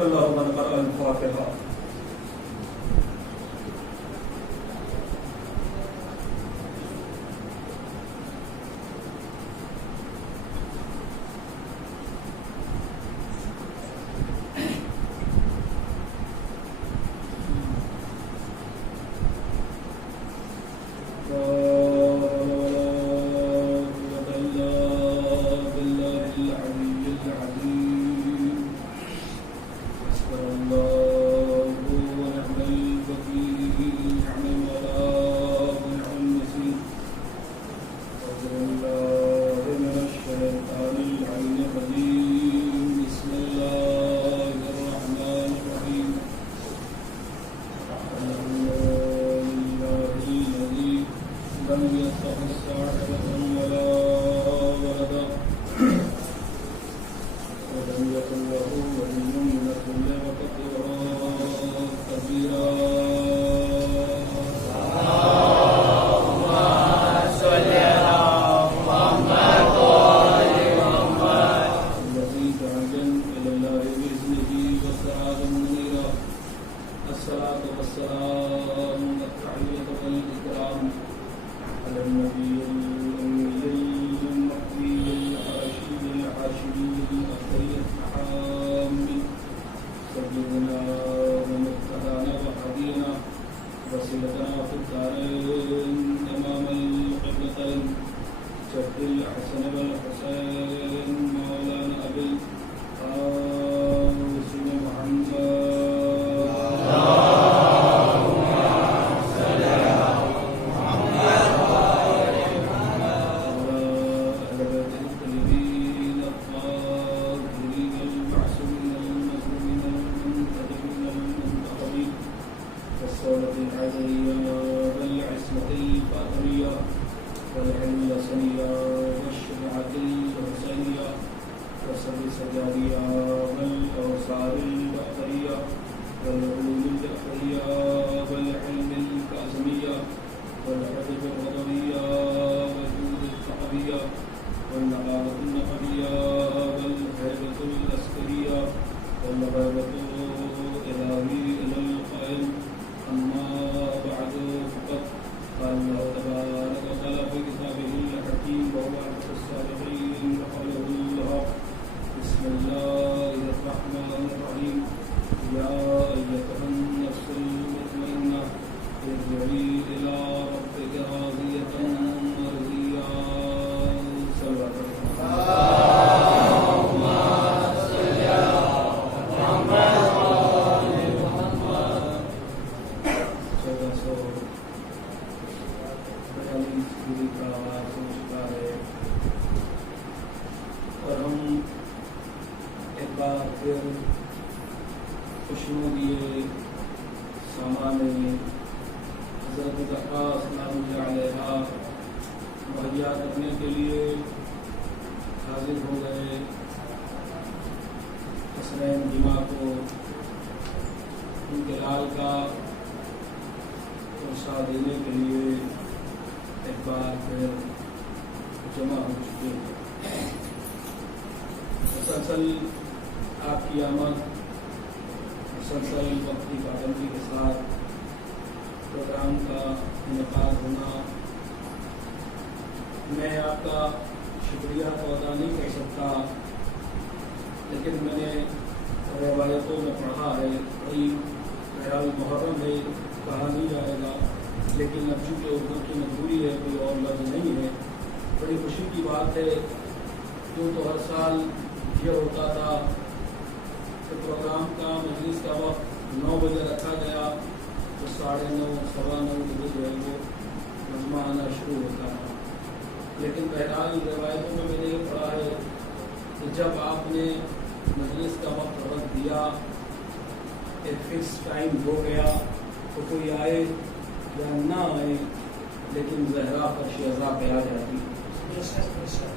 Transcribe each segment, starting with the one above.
رحم الله من قرأ الفاتحة.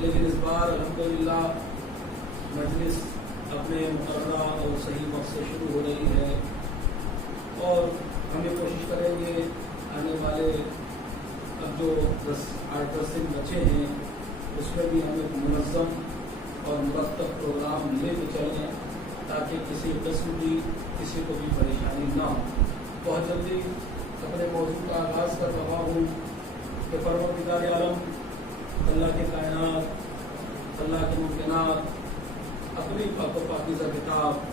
لیکن اس بار الحمدللہ مجلس اپنے مقررہ اور صحیح وقت سے شروع ہو رہی ہے، اور ہمیں کوشش کریں گے آنے والے اب جو 8-10 دن بچے ہیں اس میں بھی ہم ایک منظم اور مرتب پروگرام لے کے چلیں تاکہ کسی قسم کی کسی کو بھی پریشانی نہ ہو. بہت جلدی اپنے موضوع کا آغاز کر رہا ہوں کہ پروردگار عالم اللہ کے کائنات، اللہ کے ممکنات اپنی پاک و پاکیزہ کتاب،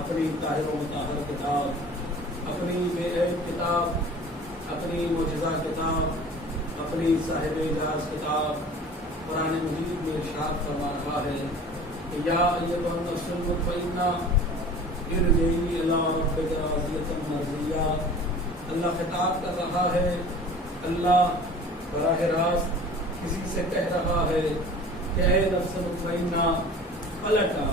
اپنی طاہر و مطہر کتاب، اپنی بے عیب کتاب، اپنی معجزہ کتاب، اپنی صاحب اعجاز کتاب قرآن مجید میں ارشاد فرما رہا ہے کہ یا ایھا النفس المطمئنہ ارجعی الی ربک راضیۃ مرضیہ. اللہ خطاب کر رہا ہے، اللہ براہ راست کسی سے کہہ رہا ہے کہ اے نفس مطمئنہ پلٹ آ،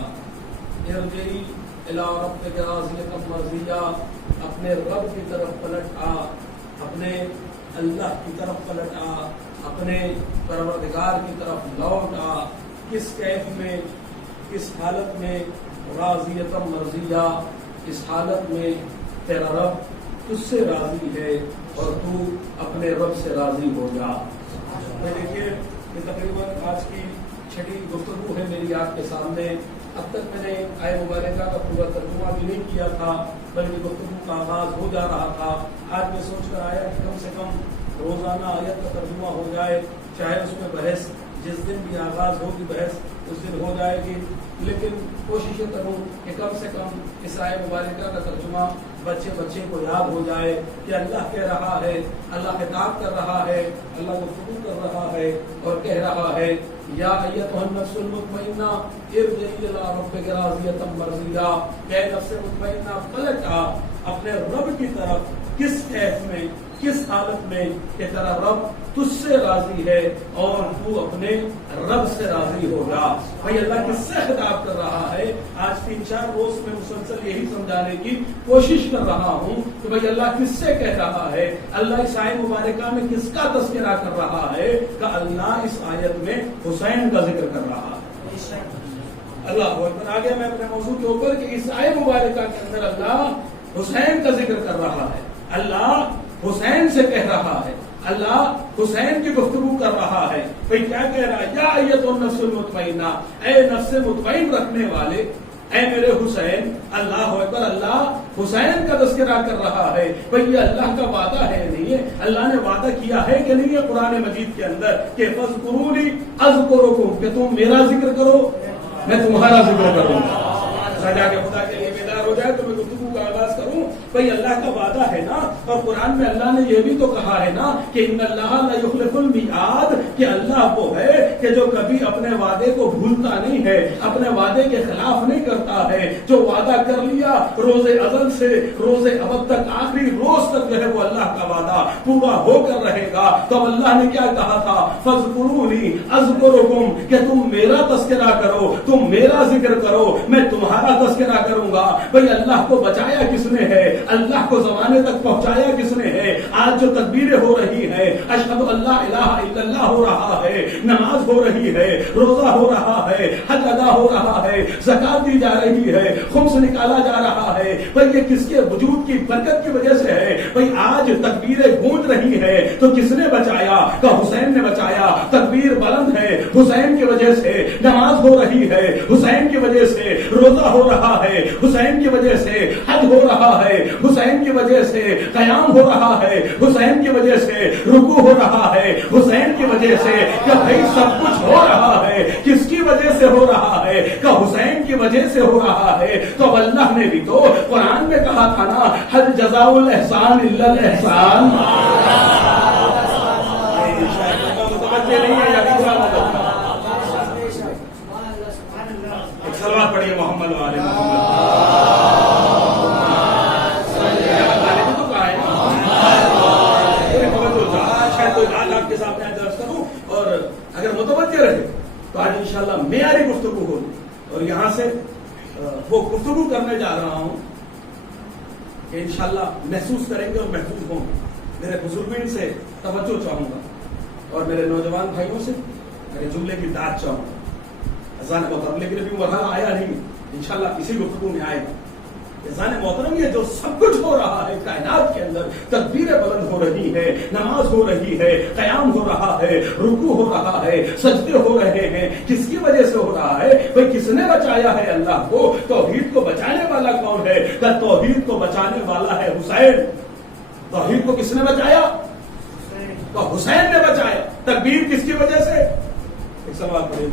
ارجعی الی ربک راضیۃ مرضیہ، اپنے رب کی طرف پلٹ آ، اپنے اللہ کی طرف پلٹ آ، اپنے پروردگار کی طرف لوٹ آ. کس کیف میں، کس حالت میں؟ راضیۃ مرضیہ، اس حالت میں تیرا رب تجھ سے راضی ہے اور تو اپنے رب سے راضی ہو جا. دیکھیے یہ تقریباً آج کی چھٹی گفتگو ہے میری آپ کے سامنے. اب تک میں نے آئے مبارکہ کا پورا ترجمہ بھی نہیں کیا تھا، بلکہ گفتگو کا آغاز ہو جا رہا تھا. آج میں سوچ کر آیا کہ کم سے کم روزانہ آیت کا ترجمہ ہو جائے، چاہے اس میں بحث جس دن بھی آغاز ہوگی بحث اس دن ہو جائے گی، لیکن کوشش یہ کروں کہ کم سے کم اس آیت مبارکہ کا ترجمہ بچے کو یاد ہو جائے کہ اللہ کہہ رہا ہے، اللہ خطاب کر رہا ہے، اللہ گفتگو کر رہا ہے اور کہہ رہا ہے یا ایھا النفس المطمئنہ ارجعی الی ربک راضیۃ مرضیہ. اے نفس مطمئنہ پلٹ آ اپنے رب کی طرف. کس کیف میں، کس حالت میں کہ تیرا رب تجھ سے راضی ہے اور تو اپنے رب سے راضی ہوگا. بھائی اللہ کس سے خطاب کر رہا ہے؟ آج 3-4 روز میں مسلسل یہی سمجھانے کی کوشش کر رہا ہوں کہ بھائی اللہ کس سے کہہ رہا ہے. اللہ اس آیت مبارکہ میں کس کا تذکرہ کر رہا ہے؟ کہ اللہ اس آیت میں حسین کا ذکر کر رہا ہے. اللہ اکبر. آگے میں اپنے موضوع کے اوپر کہ اس آیت مبارکہ کے اندر اللہ حسین کا ذکر کر رہا ہے، اللہ حسین سے کہہ رہا ہے، اللہ حسین کی گفتگو کر رہا ہے. بھئی کیا کہہ رہا ہے؟ یا ایھا النفس المطمئنہ، اے نفس مطمئن رکھنے والے، اے میرے حسین. اللہ اکبر. اللہ حسین کا تذکرہ کر رہا ہے. بھئی یہ اللہ کا وعدہ ہے نہیں ہے؟ اللہ نے وعدہ کیا ہے کہ نہیں ہے قرآن مجید کے اندر کہ فاذکرونی اذکرکم، کہ تم میرا ذکر کرو میں تمہارا ذکر کروں گا. سجا کے خدا کے لیے بیدار ہو جائے تو میں گفتگو کا آغاز کروں. بھئی اللہ کا وعدہ ہے نا، اور قرآن میں اللہ نے یہ بھی تو کہا ہے نا کہ ان اللہ لا یخلف المیعاد، کہ اللہ وہ ہے کہ جو کبھی اپنے وعدے کو بھولتا نہیں ہے، اپنے وعدے کے خلاف نہیں کرتا ہے. جو وعدہ کر لیا روز ازل سے روز ابد تک، آخری روز تک جو ہے وہ اللہ کا وعدہ پورا ہو کر رہے گا. تو اللہ نے کیا کہا تھا؟ فاذکرونی اذکرکم، کہ تم میرا تذکرہ کرو، تم میرا ذکر کرو، میں تمہارا تذکرہ کروں گا. بھئی اللہ کو بچایا کس نے ہے؟ اللہ کو زمانے تک پہنچایا کس نے ہے؟ آج جو تکبیریں ہو رہی ہے، اشہد اللہ الہ الا اللہ ہو رہا ہے، نماز ہو رہی ہے، روزہ ہو رہا ہے، حج ادا ہو رہا ہے، زکات دی جا رہی ہے، خمس نکالا جا رہا ہے. بھئی یہ کس کے وجود کی برکت کی وجہ سے ہے. بھئی آج تکبیریں گونج رہی ہے تو کس نے بچایا؟ کہ حسین نے بچایا. تکبیر بلند ہے حسین کی وجہ سے، نماز ہو رہی ہے حسین کی وجہ سے، روزہ ہو رہا ہے حسین کی وجہ سے، حج ہو رہا ہے حسین کی وجہ سے، قیام ہو رہا ہے حسین کی وجہ سے، رکوع ہو رہا ہے حسین کی وجہ سے. کہ بھائی سب کچھ ہو رہا ہے کس کی وجہ سے ہو رہا ہے؟ کہ حسین کی وجہ سے ہو رہا ہے. تو اللہ نے بھی تو قرآن میں کہا تھا نا، هل جزاء الاحسان الا الاحسان. سلوات پڑھیے محمد والے محمد. آپ کے سامنے درس کروں اور اگر متوجہ رہے تو آج انشاءاللہ معیاری گفتگو ہوگی. اور یہاں سے وہ گفتگو کرنے جا رہا ہوں کہ انشاءاللہ محسوس کریں گے اور محفوظ ہوں گے. میرے بزرگین سے توجہ چاہوں گا اور میرے نوجوان بھائیوں سے میرے جملے کی داد چاہوں گا. اذان مطلب لیکن ابھی مرحلہ آیا نہیں، انشاءاللہ اسی گفتگو میں آئے گا. انسان محترم یہ جو سب کچھ ہو رہا ہے کائنات کے اندر، تکبیریں بلند ہو رہی ہے، نماز ہو رہی ہے، قیام ہو رہا ہے، رکوع ہو رہا ہے، سجدے ہو رہے ہیں، کس کی وجہ سے ہو رہا ہے؟ بھئی کس نے بچایا ہے اللہ کو؟ توحید کو بچانے والا کون ہے؟ کہ توحید کو بچانے والا ہے حسین۔ توحید کو کس نے بچایا؟ تو حسین نے بچایا۔ تکبیر کس کی وجہ سے؟ ایک سوال پڑھے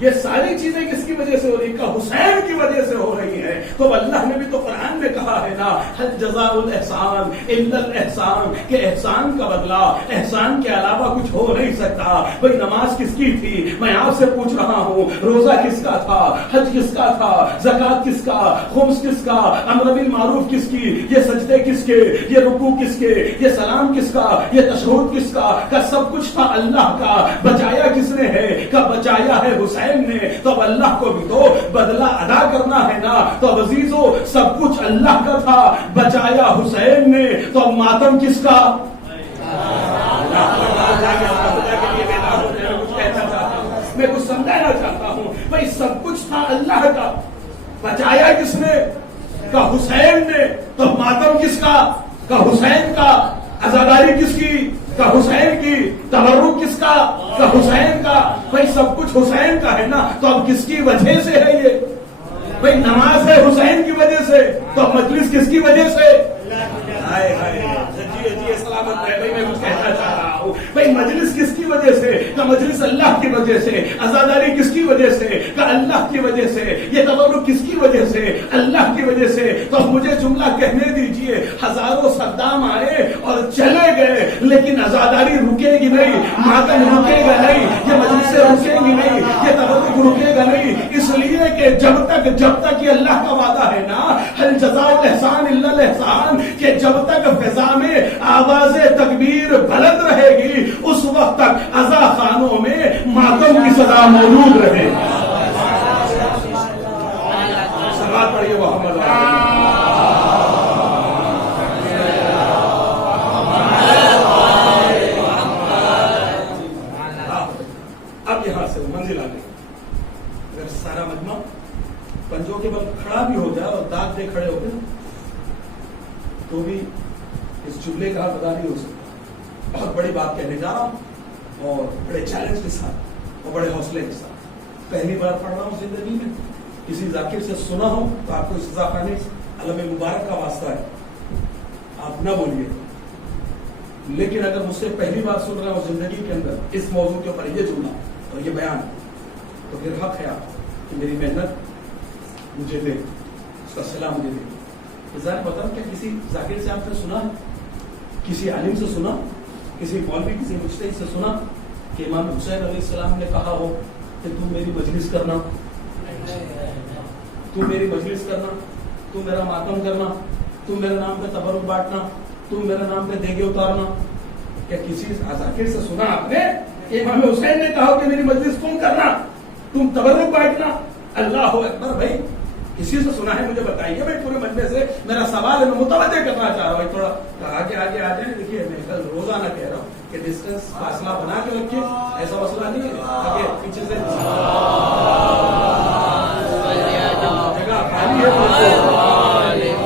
یہ ساری چیزیں کس کی وجہ سے ہو رہی؟ حسین کی وجہ سے ہو رہی ہے۔ تو اللہ نے بھی تو قرآن میں کہا ہے نا، حل جزاء الاحسان الا الاحسان، کہ احسان کا بدلہ احسان کے علاوہ کچھ ہو نہیں سکتا۔ بھئی نماز کس کی تھی؟ میں آپ سے پوچھ رہا ہوں، روزہ کس کا تھا؟ حج کس کا تھا؟ زکات کس کا؟ خمس کس کا؟ امر بالمعروف کس کی؟ یہ سجدے کس کے؟ یہ رکوع کس کے؟ یہ سلام کس کا؟ یہ تشہد کس کا؟ سب کچھ تھا اللہ کا۔ بچایا کس نے ہے؟ کہ بچایا ہے حسین نے۔ تو اب اللہ کو بھی تو بدلہ ادا کرنا ہے نا۔ تو عزیزو سب کچھ اللہ کا تھا، بچایا حسین نے، تو اب ماتم کس کا؟ میں کچھ سمجھانا چاہتا ہوں، بھائی سب کچھ تھا اللہ کا، بچایا کس نے؟ کہ حسین نے، تو ماتم کس کا؟ کہ حسین کا۔ عزاداری کس کی؟ کہ حسین کی۔ تبرک کس کا؟ کہ حسین کا۔ بھائی سب کچھ حسین کا ہے نا، تو اب کس کی وجہ سے ہے یہ؟ بھائی نماز ہے حسین کی وجہ سے، تو مجلس کس کی وجہ سے؟ جی سلامت ہے۔ بھائی میں کچھ کہنا چاہ رہا ہوں، بھائی مجلس کس کی وجہ سے؟ کہ مجلس اللہ کی وجہ سے۔ عزاداری کس کی وجہ سے؟ کہ اللہ کی وجہ سے۔ یہ تبرک کس کی وجہ سے؟ اللہ کی وجہ سے۔ تو اب مجھے جملہ کہنے دیجئے، ہزاروں صدام آئے اور چلے گئے، لیکن عزاداری رکے گی نہیں، ماتم رکے گا نہیں، یہ مجلس رکے گی نہیں، یہ تبرک رکے گا نہیں، اس لیے کہ جب تک یہ اللہ کا وعدہ ہے نا، حل جزاء الاحسان الا الاحسان، کہ جب تک فضا میں آواز تکبیر بلند رہے گی، اس وقت تک عزا خانوں میں ماتم کی صدا موجود رہے گی۔ صلوات پڑھیے محمد۔ اب یہاں سے منزل آ گئی۔ اگر سارا مجمع پنجوں کے بل کھڑا بھی ہو جائے اور دانت دے کھڑے ہو گئے تو بھی اس جملے کا ادا نہیں ہو سکتا۔ بہت بڑی بات کہنے جا رہا ہوں اور بڑے چیلنج کے ساتھ اور بڑے حوصلے کے ساتھ۔ پہلی بار پڑھ رہا ہوں زندگی میں، کسی ذاکر سے سنا ہو تو آپ کو اس اضافہ نہیں، علم مبارک کا واسطہ ہے، آپ نہ بولیے۔ لیکن اگر مجھ سے پہلی بار سن رہا ہوں زندگی کے اندر اس موضوع کے اوپر یہ جملہ اور یہ بیان، تو پھر حق ہے آپ کہ میری محنت مجھے دے، اس کا صلاح مجھے دے۔ ظاہر بتاؤ کہ کسی ذاکر سے آپ نے سنا، کسی عالم سے سنا، کسی مولوی کسی مجتہد سے سنا کہ امام حسین علیہ السلام نے کہا ہو کہ تم میری مجلس کرنا، تم میری مجلس کرنا، تم میرا ماتم کرنا، تم میرے نام پہ تبرک بانٹنا، تم میرے نام پہ دیگے اتارنا؟ کیا کسی ذاکر سے سنا آپ نے کہ امام حسین نے کہا کہ میری مجلس تم کرنا، تم تبرک بانٹنا؟ اللہ اکبر۔ بھائی کسی سے سنا ہے مجھے بتائیے۔ بھائی پورے مجمع سے میرا سوال ہے، میں متوجہ کرنا چاہ رہا ہوں، تھوڑا آگے آ جائیں۔ دیکھیے میں کل روزانہ کہہ رہا ہوں کہ ڈسٹینس فاصلہ بنا کے رکھیے، ایسا مسئلہ نہیں ہے آگے پیچھے سے جگہ خالی ہے،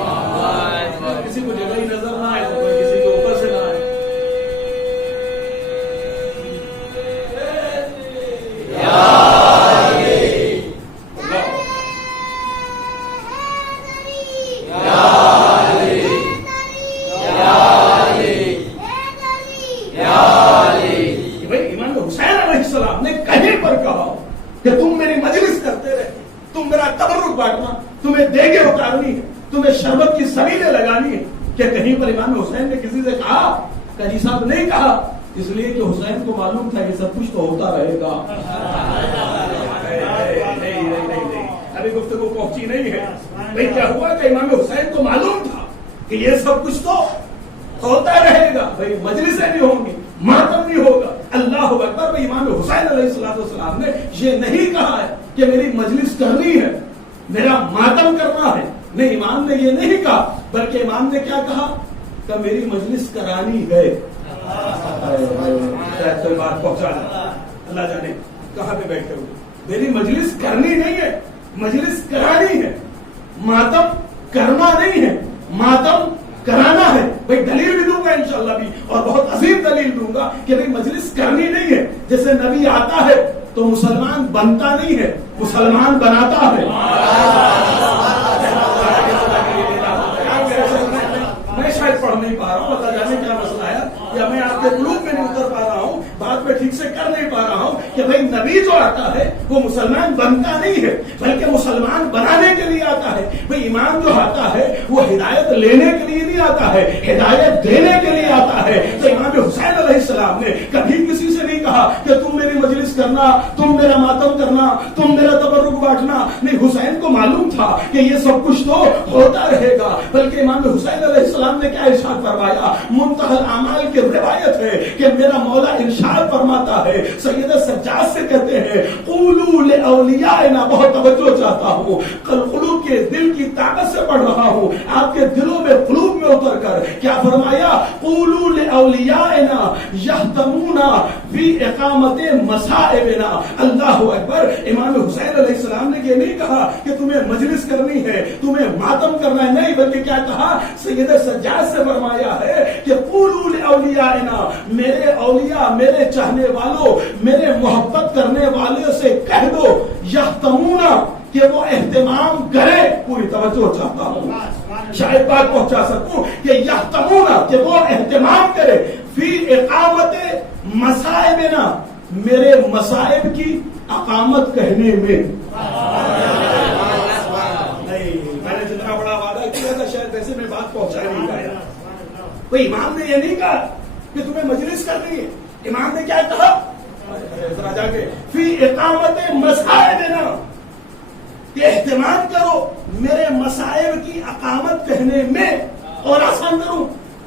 کسی کو جگہ ہی نظر نہ آئے تو کوئی کسی کے اوپر سے نہ آئے۔ کہ تم میری مجلس کرتے رہے، تم میرا تبرک بانٹنا، تمہیں دیگے اتارنی ہے، تمہیں شربت کی سبیلیں لگانی ہے۔ کیا کہیں پر امام حسین نے کسی سے کہا کہ جی صاحب نہیں کہا؟ اس لیے کہ حسین کو معلوم تھا کہ سب کچھ تو ہوتا رہے گا۔ نہیں، ابھی گفتگو پہنچی نہیں ہے۔ بھائی کیا ہوا کہ امام حسین کو معلوم تھا کہ یہ سب کچھ تو ہوتا رہے گا، بھائی مجلسیں بھی ہوں گی، ماتم بھی ہوگا۔ اللہ اکبر۔ بھائی امام حسین علیہ السلام نے یہ نہیں کہا ہے کہ میری مجلس کرنی ہے، میرا ماتم کرنا ہے، نہیں، امام نے یہ نہیں کہا، بلکہ امام نے کیا کہا کہ میری مجلس کرانی ہے. شاید کوئی بات پہنچانا، اللہ جانے کہاں پہ بیٹھے ہوئے. میری مجلس کرنی نہیں ہے، مجلس کرانی ہے. ماتم کرنا نہیں ہے، ماتم کرانا ہے. بھائی دلیل بھی دوں گا انشاءاللہ بھی، اور بہت عظیم دلیل دوں گا کہ بھائی مجلس کرنی نہیں ہے. جیسے نبی آتا ہے تو مسلمان بنتا نہیں ہے، مسلمان بناتا ہے. میں شاید پڑھ نہیں پا رہا ہوں، اللہ جانے کیا مسئلہ ہے، یا میں آپ کے قلوب میں نہیں اتر پا رہا ہوں، بات میں ٹھیک سے کر نہیں پا رہا ہوں کہ بھائی نبی جو آتا ہے وہ مسلمان بنتا نہیں ہے بلکہ مسلمان بنانے کے لیے آتا ہے. بھائی امام جو آتا ہے وہ ہدایت لینے کے لیے نہیں آتا ہے، ہدایت دینے کے لیے آتا ہے. تو امام حسین علیہ السلام نے کبھی کسی سے نہیں کہا کہ تم میری مجلس کرنا، تم میرا ماتم کرنا، تم میرا تبرک بانٹنا. نہیں، حسین کو معلوم تھا کہ یہ سب کچھ تو ہوتا رہے گا. بلکہ امام حسین علیہ السلام نے کیا ارشاد فرمایا؟ منتہی الاعمال کی روایت ہے کہ میرا مولا ارشاد فرماتا ہے، سید سجاد سے کہتے ہیں قولوا لاولیائنا، بہت توجہ چاہتا ہوں، قلوب کے دل کی طاقت سے پڑھ رہا ہوں، آپ کے دلوں میں قلوب میں اتر کر کیا فرمایا؟ قولوا لاولیائنا یہتمون فی اقامت مصائبنا. اللہ اکبر. امام حسین علیہ السلام نے یہ نہیں کہا کہ تمہیں مجلس کرنی ہے، تمہیں ماتم کرنا ہے، نہیں، بلکہ کیا کہا؟ سید سجاد سے فرمایا ہے کہ قولوا لاولیائنا، میرے اولیاء، میرے چاہنے والوں، میرے محبت کرنے والے سے کہہ دو یہتمون کہ وہ اہتمام کرے. پوری توجہ چاہتا ہوں، شاید بات پہنچا سکوں کہ یہتمون کہ وہ اہتمام کرے فی اقامت مصائبنا، میرے مصائب کی اقامت کہنے میں. نہیں، میں نے جتنا بڑا وعدہ کیا تھا شاید ویسے میں بات پہنچا نہیں پایا. کوئی امام نے یہ نہیں کہا کہ تمہیں مجلس کرنی ہے. امام نے کیا کہا؟ ذرا جا کے فی اقامت مصائبنا، کہ اہتمام کرو میرے مصائب کی اقامت کہنے میں. اور آسان کروں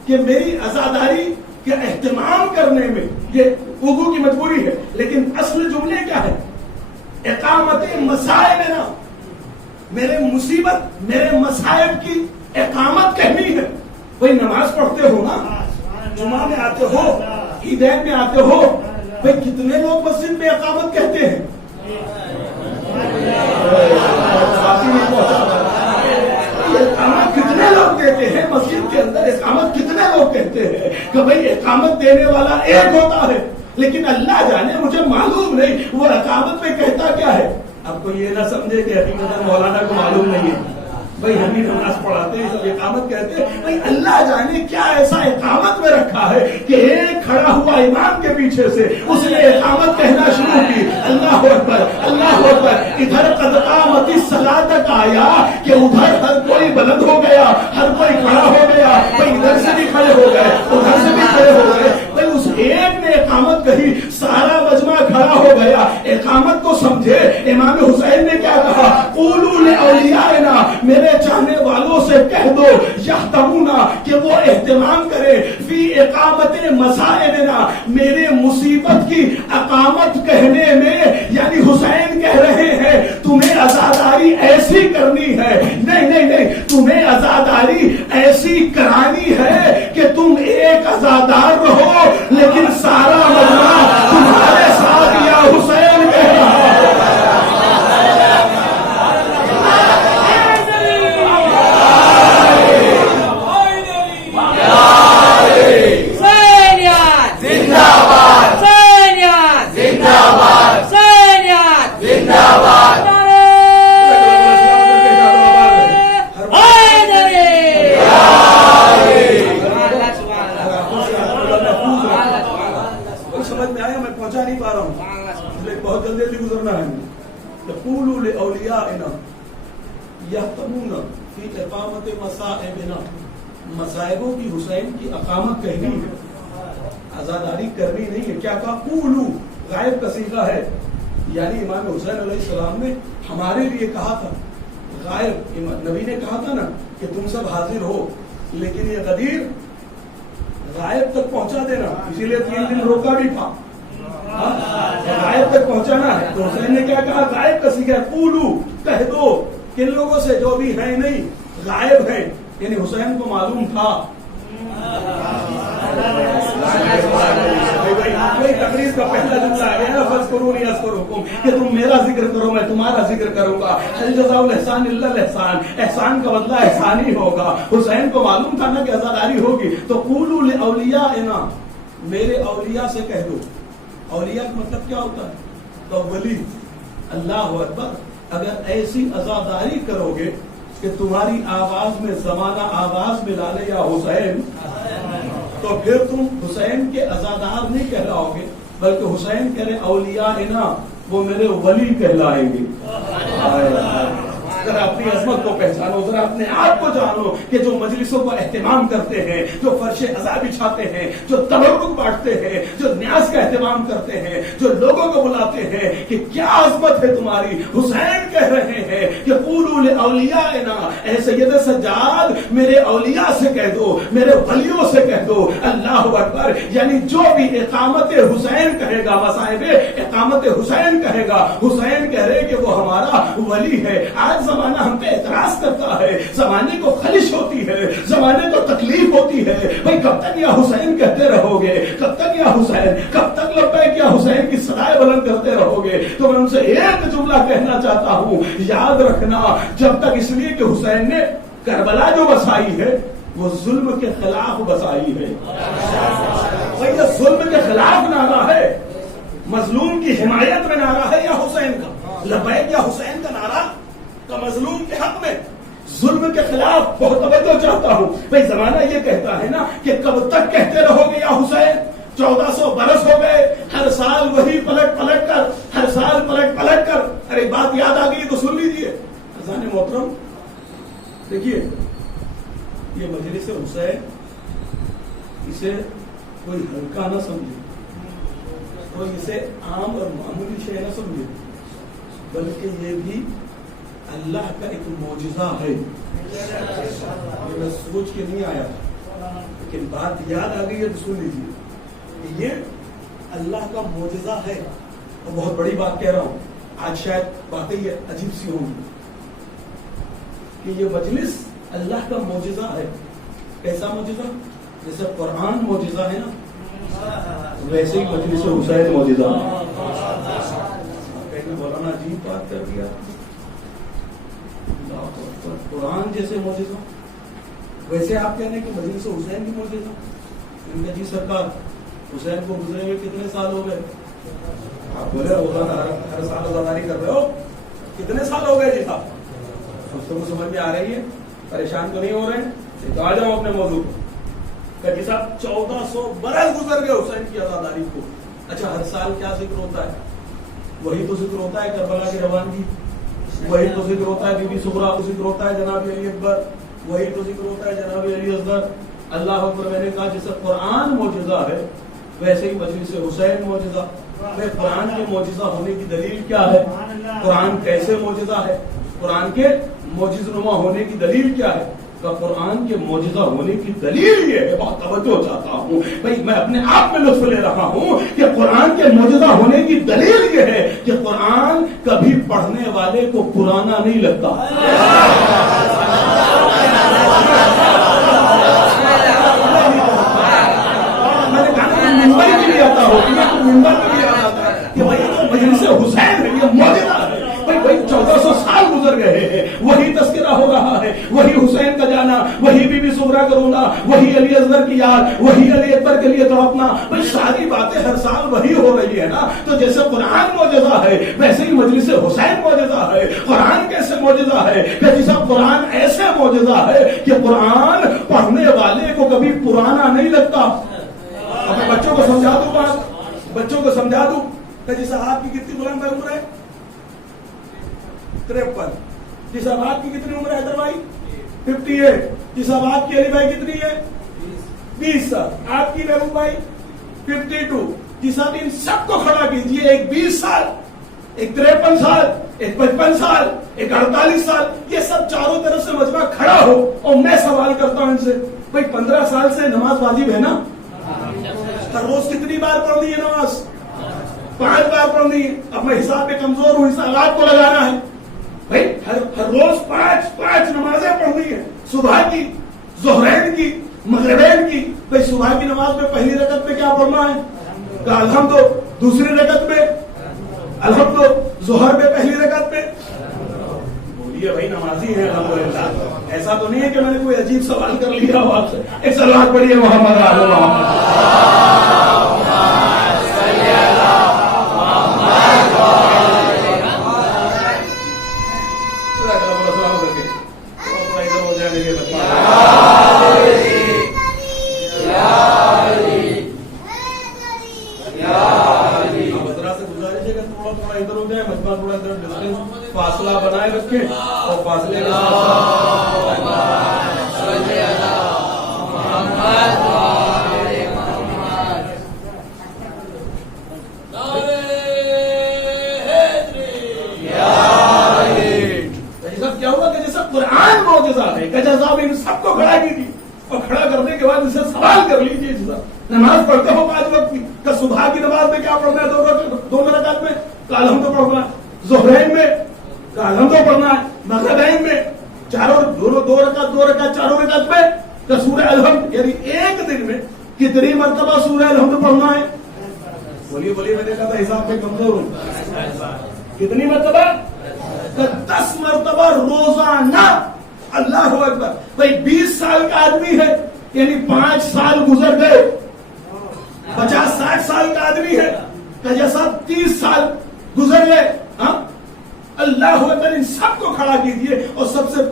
کہ میری عزاداری کے اہتمام کرنے میں. یہ اردو کی مجبوری ہے، لیکن اصل جملے کیا ہے؟ اقامت مصائبنا، میرے مصیبت، میرے مصائب کی اقامت کہنی ہے. بھائی نماز پڑھتے ہو نا، جمعہ میں آتے ہو، عیدین میں آتے ہو، بھائی کتنے لوگ مسجد میں اقامت کہتے ہیں؟ اقامت کتنے لوگ دیتے ہیں مسجد کے اندر؟ اقامت کتنے لوگ کہتے ہیں کہ بھائی اقامت دینے والا ایک ہوتا ہے، لیکن اللہ جانے، مجھے معلوم نہیں وہ اقامت میں کہتا کیا ہے. اب کو یہ نہ سمجھے کہ حقیقت مولانا کو معلوم نہیں ہے. بھائی ہم ہی نماز پڑھاتے ہیں، سب اقامت کہتے ہیں. بھائی اللہ جانے کیا ایسا اقامت میں رکھا ہے کہ ایک کھڑا ہوا امام کے پیچھے سے اس نے اقامت کہنا شروع کی. اللہ اکبر، اللہ اکبر. ادھر قد قامت الصلاۃ تک آیا کہ ادھر ہر کوئی بلند ہو گیا، ہر کوئی کھڑا ہو گیا. بھائی ادھر سے بھی کھڑے ہو گئے، ادھر سے بھی کھڑے ہو گئے. بھائی اس ایک نے اقامت کہی، سارا مجمع کھڑا ہو گیا. اقامت کو سمجھے. امام حسین نے کیا کہا؟ قولوا لاولیائنا، میرے چاہنے والوں سے کہہ دو یہتمون کہ وہ اہتمام کرے فی اقامت مصائبنا، میرے مصیبت کی اقامت کہنے میں. یعنی حسین کہہ رہے ہیں تمہیں عزاداری ایسی کرنی ہے، نہیں نہیں نہیں، تمہیں عزاداری ایسی کرانی ہے کہ تم ایک عزادار رہو لیکن سارا مجمع تمہارے ساتھ یا حسین کہہ رہا ہے. مصائبوں کی حسین کی اقامت کہنی ہے، عزاداری کرنی نہیں ہے. کیا کہا؟ قولو، غائب کا صیغہ ہے. یعنی امام حسین علیہ السلام نے ہمارے لیے کہا تھا، غائب نبی نے کہا تھا نا کہ تم سب حاضر ہو، لیکن یہ غدیر غائب تک پہنچا دینا. اسی لیے 3 دن روکا بھی تھا، غائب تک پہنچانا ہے. تو حسین نے کیا کہا؟ غائب کا صیغہ. قولو، کہہ دو کن لوگوں سے جو بھی ہیں نہیں، غائب ہیں، یعنی حسین کو معلوم تھا. تقریر کا پہلا جملہ ہے فاذکرونی اذکرکم، کہ تم میرا ذکر کرو میں تمہارا ذکر کروں گا. هل جزاء الاحسان الا الاحسان، احسان کا بدلہ احسان ہی ہوگا. حسین کو معلوم تھا نا کہ عزاداری ہوگی، تو قولوا لاولیاءنا، میرے اولیاء سے کہہ دو. اولیاء کا مطلب کیا ہوتا ہے؟ تو ولی. اللہ اکبر. اگر ایسی عزاداری کرو گے کہ تمہاری آواز میں زمانہ آواز ملا لے یا حسین، تو پھر تم حسین کے عزادار نہیں کہلاؤ گے، بلکہ حسین کہہ رہے اولیاء نا، وہ میرے ولی کہلائیں گے. ذرا اپنی عظمت کو پہچانو، ذرا اپنے آپ کو جانو کہ جو مجلسوں کو اہتمام کرتے ہیں، جو فرش عزا بچھاتے ہیں، جو تبرک بانٹتے ہیں، جو نیاز کا اہتمام کرتے ہیں، جو لوگوں کو بلاتے ہیں کہ کیا عظمت ہے تمہاری. حسین کہہ رہے ہیں کہ قولوا لاولیاءنا، اے سید سجاد میرے اولیاء سے کہہ دو، میرے ولیوں سے کہہ دو. اللہ اکبر. یعنی جو بھی اقامت حسین کہے گا، مصائب اقامت حسین کہے گا، حسین کہہ رہے کہ وہ ہمارا ولی ہے. آج زمانہ ہم پہ اعتراض کرتا ہے، زمانے کو خلش ہوتی ہے، زمانے کو تکلیف ہوتی ہے. بھائی کب تک یا حسین کہتے رہو گے؟ کب تک یا حسین؟ کب تک لبیک یا حسین کی صدائیں بلند کرتے رہو گے؟ تو میں ان سے ایک جملہ کہنا چاہتا ہوں، یاد رکھنا، جب تک، اس لیے کہ حسین نے کربلا جو بسائی ہے وہ ظلم کے خلاف بسائی ہے. بھائی یہ ظلم کے خلاف نعرہ ہے، مظلوم کی حمایت میں نعرہ ہے یا حسین کا؟ لبیک یا حسین کا نعرہ کا مظلوم کے حق میں، ظلم کے خلاف. بہت توجہ چاہتا ہوں. بھائی زمانہ یہ کہتا ہے نا کہ کب تک کہتے رہو گے یا حسین؟ 1400 برس ہو گئے، ہر سال وہی پلٹ پلٹ کر، ہر سال پلٹ پلٹ کر. ارے بات یاد آ گئی تو سن لیجیے. اذان محترم دیکھیے، یہ مجلس حسین، اسے کوئی ہلکا نہ سمجھے، کوئی اسے عام اور معمولی شے نہ سمجھے، بلکہ یہ بھی اللہ کا ایک معجزہ ہے. میں سوچ کے نہیں آیا لیکن بات یاد آ گئی ہے تو سن لیجیے. یہ اللہ کا معجزہ ہے، اور بہت بڑی بات کہہ رہا ہوں. آج شاید باتیں یہ عجیب سی ہوں گی کہ یہ مجلس اللہ کا معجزہ ہے. کیسا معجزہ؟ جیسے قرآن معجزہ ہے نا، ویسے ہی مجلس حسین معجزہ ہے. مولانا عجیب بات کر دیا. قرآن جیسے معجزہ، ویسے آپ کہنے کہ مجلس حسین کی معجزہ. ان کا جی سرکار حسین کو گزرے ہوئے کتنے سال ہو گئے؟ آپ بولے ہر سال عزاداری کر رہے ہو، کتنے سال ہو گئے جی صاحب؟ کو سمجھ میں آ رہی ہے؟ پریشان تو نہیں ہو رہے ہیں؟ تو آ جاؤ اپنے موضوع پر. جی صاحب 1400 برس گزر گئے حسین کی عزاداری کو. اچھا ہر سال کیا ذکر ہوتا ہے؟ وہی تو ذکر ہوتا ہے کربلا کی روانگی، وہی تو ذکر ہوتا ہے بی بی صغرا، ذکر ہوتا ہے جناب علی اکبر، وہی تو ذکر ہوتا ہے جناب علی اصغر. اللہ اکبر. میں نے کہا جیسے قرآن معجزہ ہے ویسے ہی مجلس حسین معجزہ. قرآن کے معجزہ ہونے کی دلیل کیا ہے؟ قرآن کیسے معجزہ ہے؟ قرآن کے معجز نما ہونے کی دلیل کیا ہے؟ کہ قرآن کے معجزہ ہونے کی دلیل یہ ہے، بہت توجہ چاہتا ہوں بھائی، میں اپنے آپ میں لطف لے رہا ہوں کہ قرآن کے معجزہ ہونے کی دلیل یہ ہے کہ قرآن کبھی پڑھنے والے کو پرانا نہیں لگتا. میں نے کہا ممبئی میں بھی آتا ہو، ممبئی میں بھی آتا ہے کہ بھائی تو مجلس حسین ہے، یہ معجزہ ہے. بھائی 1400 سال گزر گئے ہیں، وہی تذکرہ ہو رہا ہے، وہی حسین کا جانا، وہی بی بی صغرا کا رونا، وہی علی اصغر کی یاد، وہی علی اکبر کے لیے تڑپنا. بھائی ساری باتیں ہر سال وہی ہو رہی ہے نا. تو جیسے قرآن معجزہ ہے ویسے ہی مجلس حسین معجزہ ہے. قرآن کیسے معجزہ ہے؟ کہ جیسا قرآن ایسے معجزہ ہے کہ قرآن پڑھنے والے کو کبھی پرانا نہیں لگتا. میں بچوں کو سمجھا دوں بات، بچوں کو سمجھا دوں کہ جیسا آپ کی کتنی بلند عمر ہے؟ 53. جس اب آپ کی کتنی عمر ہے حیدر بھائی؟ 58. جس اب آپ کی علی بھائی کتنی ہے؟ 20 سال. آپ کی محبوب بھائی 52. جس اب ان سب کو کھڑا کیجیے، ایک 20 سال، ایک 53 سال، ایک 55 سال، ایک 48 سال، یہ سب چاروں طرف سے مجمع کھڑا ہو اور میں سوال کرتا ہوں ان سے، بھائی 15 سال سے نماز واجب ہے نا؟ ہر روز کتنی بار پڑھنی ہے نماز؟ 5 بار پڑھنی ہے. اب میں حساب پہ کمزور ہوں، حساب آپ کو لگانا ہے. بھائی ہر روز پانچ نمازیں پڑھنی ہے، صبح کی، ظہرین کی، مغربین کی. بھائی صبح کی نماز میں پہلی رکعت میں کیا پڑھنا ہے؟ کہ الحمد. دوسری رکعت میں الحمد. ظہر میں پہلی رکعت میں بولیے بھائی نمازی ہیں الحمدللہ. ایسا تو نہیں ہے کہ میں نے کوئی عجیب سوال کر لیا ہو آپ سے. ایک صلوات پڑھیے محمد آل محمد. فاصلہ بنائے رکھیں اور فاصلے کے ساتھ کیا ہوا کہ جیسا قرآن معجزہ ہے کہ جیسا ان سب کو کھڑا کی تھی اور کھڑا کرنے کے بعد ان سے سوال کر لیجیے. نماز پڑھتے ہو 5 وقت کی کہ صبح کی نماز میں کیا پڑھنا ہے؟ 2 رکعت میں الحمد پڑھنا ہے، ظہرین میں الحمد پڑھنا ہے، مغربین میں دو رکعت چاروں رکعت میں کہ سورہ الحمد. یعنی ایک دن میں کتنی مرتبہ سورہ الحمد پڑھنا ہے؟ بولیے میں دیکھا تھا حساب میں کمزور ہوں. کتنی مرتبہ؟ 10 مرتبہ روزانہ. اللہ اکبر. بھائی 20 سال کا آدمی ہے یعنی 5 سال گزر گئے. 50-60 سال کا آدمی ہے کہ جیسا 30 سال گزر گئے. اللہ اکبر. ان سب کو کھڑا کیجیے اور سب سے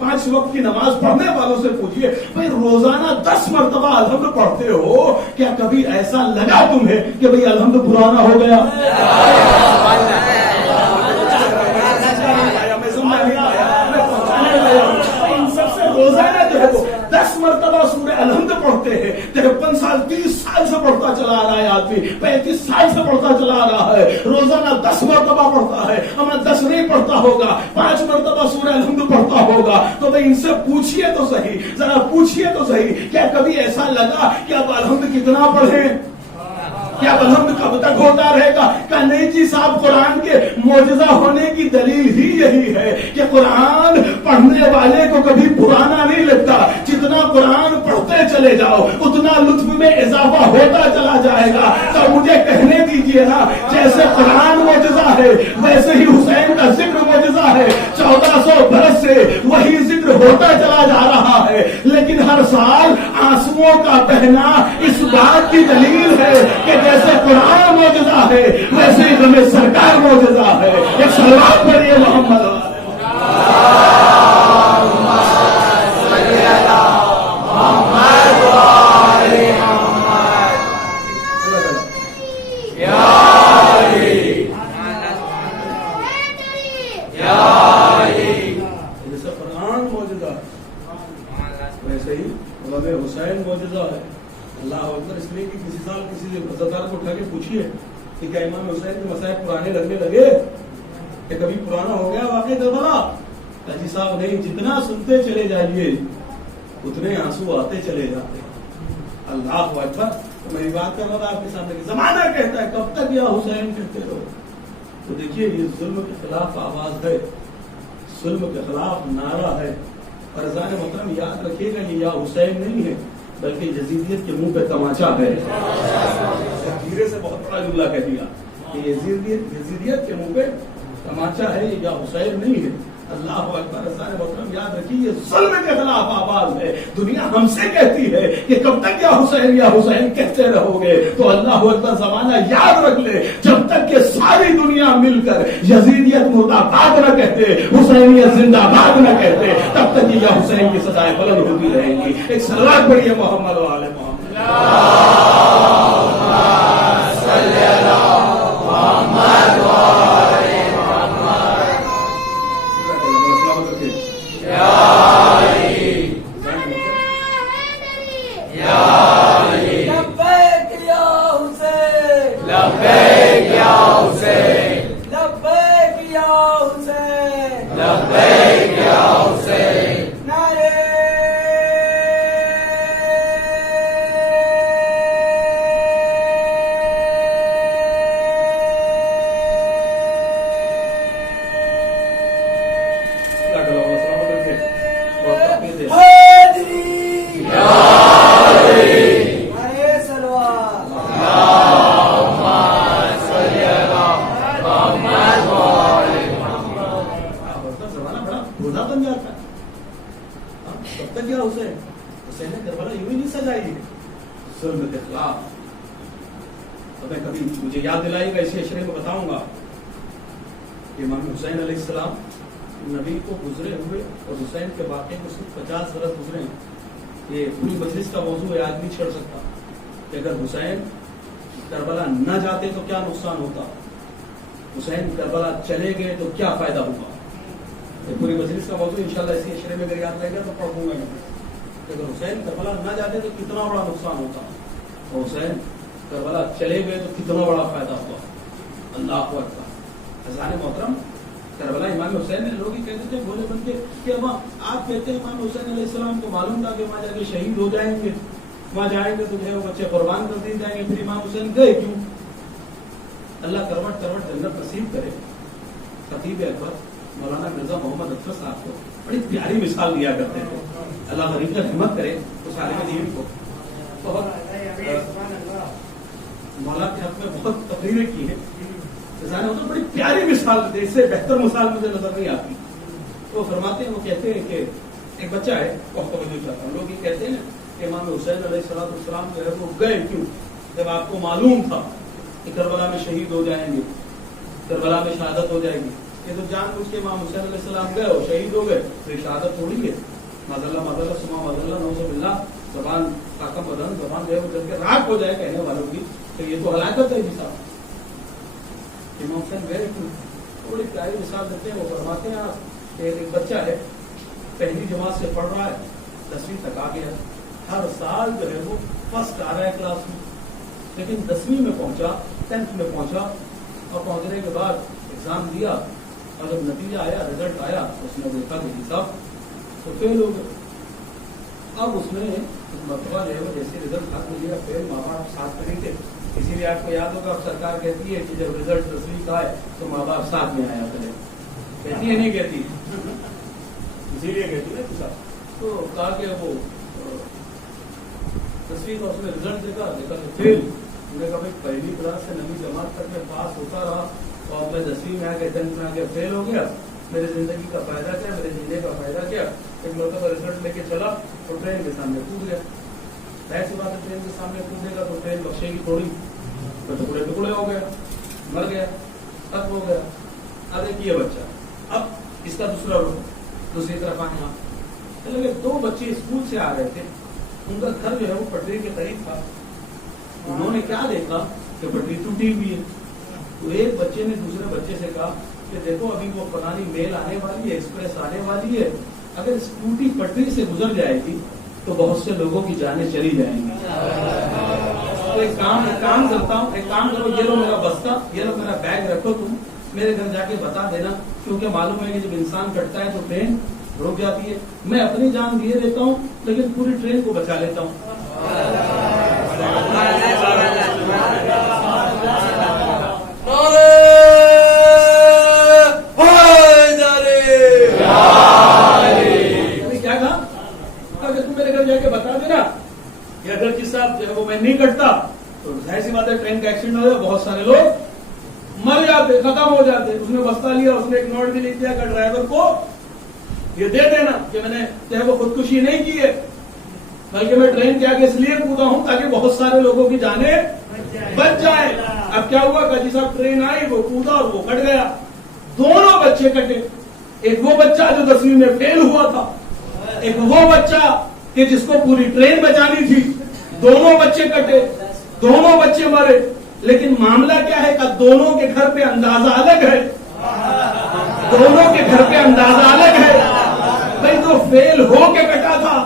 5 وقت کی نماز پڑھنے والوں سے پوچھیے بھائی روزانہ 10 مرتبہ الحمد پڑھتے ہو، کیا کبھی ایسا لگا تمہیں کہ بھائی الحمد پرانا ہو گیا؟ روزانہ جو ہے وہ 10 مرتبہ سورہ الحمد پڑھتے ہیں. 53 سال 30 سال سے پڑھتا چلا آ رہا ہے آدمی، 35 سال سے پڑھتا چلا آ رہا ہے. روزانہ 10 مرتبہ پڑھتا ہے. ہمیں 10 نہیں پڑھتا ہوگا، 5 مرتبہ سورہ الحمد پڑھتا ہوگا. تو بھائی ان سے پوچھئے تو صحیح، ذرا پوچھئے تو صحیح، کیا کبھی ایسا لگا کہ اب الحمد کتنا پڑھیں؟ کیا الحمد کب تک ہوتا رہے گا؟ کہ نہیں جی صاحب، قرآن کے معجزہ ہونے کی دلیل ہی یہی ہے کہ قرآن پڑھنے والے کو کبھی پرانا نہیں لگتا. جتنا قرآن پڑھتے چلے جاؤ اتنا لطف میں اضافہ ہوتا چلا جائے گا. تو مجھے کہنے دیجئے نا، جیسے قرآن معجزہ ہے ویسے ہی حسین کا ذکر معجزہ ہے. 1400 برس سے وہی ذکر ہوتا چلا جا رہا ہے، لیکن ہر سال آنسوؤں کا بہنا اس بات کی دلیل ہے کہ جیسے قرآن معجزہ ہے ویسے ہی ہمیں سرکار معجزہ ہے. ایک صلوات پڑھیے محمد. جیسے قرآن معجزہ ویسے ہی حسین معجزہ ہے. اللہ اکبر. اس لیے کہ کسی سال کسی عزتدار کو اٹھا کے پوچھیے کہ کیا امام حسین کے مسائل پرانے لگنے لگے کہ کبھی پرانا ہو گیا واقعی کربلا؟ حاجی صاحب نہیں، جتنا سنتے چلے جائیے اتنے آنسو آتے چلے جاتے. اللہ اکبر. تو میری بات کر رہا تھا آپ کے سامنے کہ زمانہ کہتا ہے کب تک یا حسین کہتے رہو. تو دیکھیے یہ ظلم کے خلاف آواز ہے، ظلم کے خلاف نعرہ ہے. فرزان محترم یاد رکھیے گا یہ یا حسین نہیں ہے بلکہ یزیدیت کے منہ پہ تماچا ہے. دھیرے سے بہت بڑا جملہ کہہ دیا کہ یزیدیت کے منہ پہ تماچا ہے، یا حسین نہیں ہے. اللہ اکبر. فرزان محترم یاد رکھیے یہ ظلم کے خلاف آواز ہے. دنیا ہم سے کہتی ہے کہ کب تک یا حسین کہتے رہو گے. تو اللہ اکبر زمانہ یاد رکھ لے، جب تک کہ ساری دنیا مل کر یزیدیت مرد آباد نہ کہتے، حسینیت زندہ باد نہ کہتے، تب تک یہ یا حسین کی سزائیں بلند ہوتی رہیں گی. ایک صلوات پڑھیے محمد و آل محمد. ظلم کے خلاف. تو میں کبھی مجھے یاد دلائے گا اسی اشرے میں بتاؤں گا کہ امام حسین علیہ السلام نبی کو گزرے ہوئے اور حسین کے واقعے کو صرف 50 برس گزرے ہیں. یہ پوری مجلس کا موضوع ہے, آج نہیں چھڑ سکتا کہ اگر حسین کربلا نہ جاتے تو کیا نقصان ہوتا, حسین کربلا چلے گئے تو کیا فائدہ ہوگا. یہ پوری مجلس کا موضوع انشاءاللہ اسی اشرے میں اگر یاد رہے گا تو پڑھوں گا کہ اگر حسین کربلا نہ جاتے تو کتنا بڑا نقصان ہوتا, اور حسین کربلا چلے گئے تو کتنا بڑا فائدہ ہوا. اللہ اکبر. حضرات محترم, کربلا امام حسین نے لوگ ہی کہتے تھے بولے بن کے کہ آپ کہتے ہیں امام حسین علیہ السلام کو معلوم تھا کہ وہاں جا کے شہید ہو جائیں گے, وہاں جائیں گے تو جو ہے وہ بچے قربان کر دیے جائیں گے, پھر امام حسین گئے کیوں؟ اللہ کروٹ کروٹ جنت نصیب کرے. خطیب اکبر مولانا مرزا محمد اختر صاحب کو بڑی پیاری مثال دیا کرتے تھے. اللہ غریب کا ہمت کرے اس عالم دین کو. بہت مولا کے حق میں بہت تقریریں کی ہیں, بڑی پیاری مثال دیتے, اس سے بہتر مثال مجھے نظر نہیں آتی. وہ فرماتے ہیں, وہ کہتے ہیں کہ ایک بچہ ہے, بہت توجہ چاہتا ہوں, لوگ یہ کہتے ہیں کہ امام حسین علیہ السلام جو ہے وہ گئے کیوں جب آپ کو معلوم تھا کہ کربلا میں شہید ہو جائیں گے, کربلا میں شہادت ہو جائے گی. یہ تو جان بوجھ کے امام حسین علیہ السلام گئے اور شہید ہو گئے, تو یہ شہادت تھوڑی ہے. مذلہ سما مذلہ نوز باللہ, زبان خاکم بدن, زبان جو ہے وہ جل کے راکھ ہو جائے کہنے والوں کی, تو یہ تو ہلاکت ہے. جی صاحب امام حسین گئے کیوں؟ بڑی پیاری مثال دیتے ہیں. وہ فرماتے ہیں کہ ایک بچہ ہے, پہلی جماعت سے پڑھ رہا ہے, 10ویں تک آ گیا, ہر سال جو ہے وہ فرسٹ آ رہا ہے کلاس میں, لیکن 10ویں میں پہنچا, 10th میں پہنچا, اور پہنچنے کے بعد ایگزام دیا, اور جب نتیجہ آیا, رزلٹ آیا, اس نے دیکھا کہ صاحب تو فیل ہو گئے. اب اس نے مرتبہ جو ہے وہ جیسے رزلٹ حق ملے گا فیل, ماں باپ ساتھ کریں گے, اسی لیے آپ کو یاد ہوگا اب سرکار کہتی ہے کہ جب رزلٹ 10ویں کا ہے تو ماں باپ ساتھ میں آیا کرے, کہتی ہے نہیں کہتی, اسی لیے کہتی ہے صاحب. تو کہا کہ وہ 10ویں کا اس نے رزلٹ دیکھا کہ فیل. انہوں نے کہا بھائی پہلی کلاس سے 9ویں جماعت تک میں پاس ہوتا رہا, اور میں 10ویں میں آ کے 10th میں آ کے فیل ہو گیا, میرے زندگی کا فائدہ کیا, میرے جینے کا فائدہ کیا. ایک مرتبہ رزلٹ لے کے چلا تو ٹرین کے سامنے کود گیا. ایسی بات ہے, ٹرین کے سامنے کودے گا تو ٹرین بخشے گی تھوڑی, تو ٹکڑے ٹکڑے ہو گیا, مر گیا, ختم ہو گیا. اب ایک یہ بچہ, اب اس کا دوسرا رخ دوسری طرف آنا. چلے 2 بچے اسکول سے آ رہے تھے, ان کا گھر جو ہے وہ پٹری کے قریب تھا. انہوں نے کیا دیکھا کہ پٹری ٹوٹی ہوئی ہے. تو ایک بچے نے دوسرے بچے سے کہا کہ دیکھو ابھی وہ پرانی میل آنے والی ہے, ایکسپریس آنے والی ہے, اگر اس ٹوٹی پٹری سے گزر جائے گی تو بہت سے لوگوں کی جانیں چلی جائیں گی. تو ایک کام کرتا ہوں, ایک کام کرو, یہ لو میرا بستہ, یہ لو میرا بیگ رکھو, تم میرے گھر جا کے بتا دینا, کیونکہ معلوم ہے کہ جب انسان کٹتا ہے تو ٹرین رک جاتی ہے. میں اپنی جان دیے دیتا ہوں لیکن پوری ٹرین کو بچا لیتا ہوں. کیا کہا کہ تم میرے گھر جا کے بتا دینا کہ اگر جس صاحب جو ہے وہ میں نہیں کٹتا تو ظاہر سی بات ہے ٹرین کا ایکسیڈنٹ ہو جائے, بہت سارے لوگ مر جاتے, ختم ہو جاتے. اس نے بستہ لیا, اس نے ایک نوٹ بھی لکھ دیا کہ ڈرائیور کو یہ دے دینا کہ میں نے جو ہے وہ خودکشی نہیں کی ہے, بلکہ میں ٹرین کے آگے اس لیے کودا ہوں تاکہ بہت سارے لوگوں کی جانیں بچ جائے. اب کیا ہوا کہ جی صاحب ٹرین آئی, وہ کودا اور وہ کٹ گیا. دونوں بچے کٹے, ایک وہ بچہ جو 10ویں میں فیل ہوا تھا, ایک وہ بچہ کہ جس کو پوری ٹرین بچانی تھی. دونوں بچے کٹے, دونوں بچے مرے, لیکن معاملہ کیا ہے کہ دونوں کے گھر پہ اندازہ الگ ہے, دونوں کے گھر پہ اندازہ الگ ہے. بھائی تو فیل ہو کے کٹا تھا,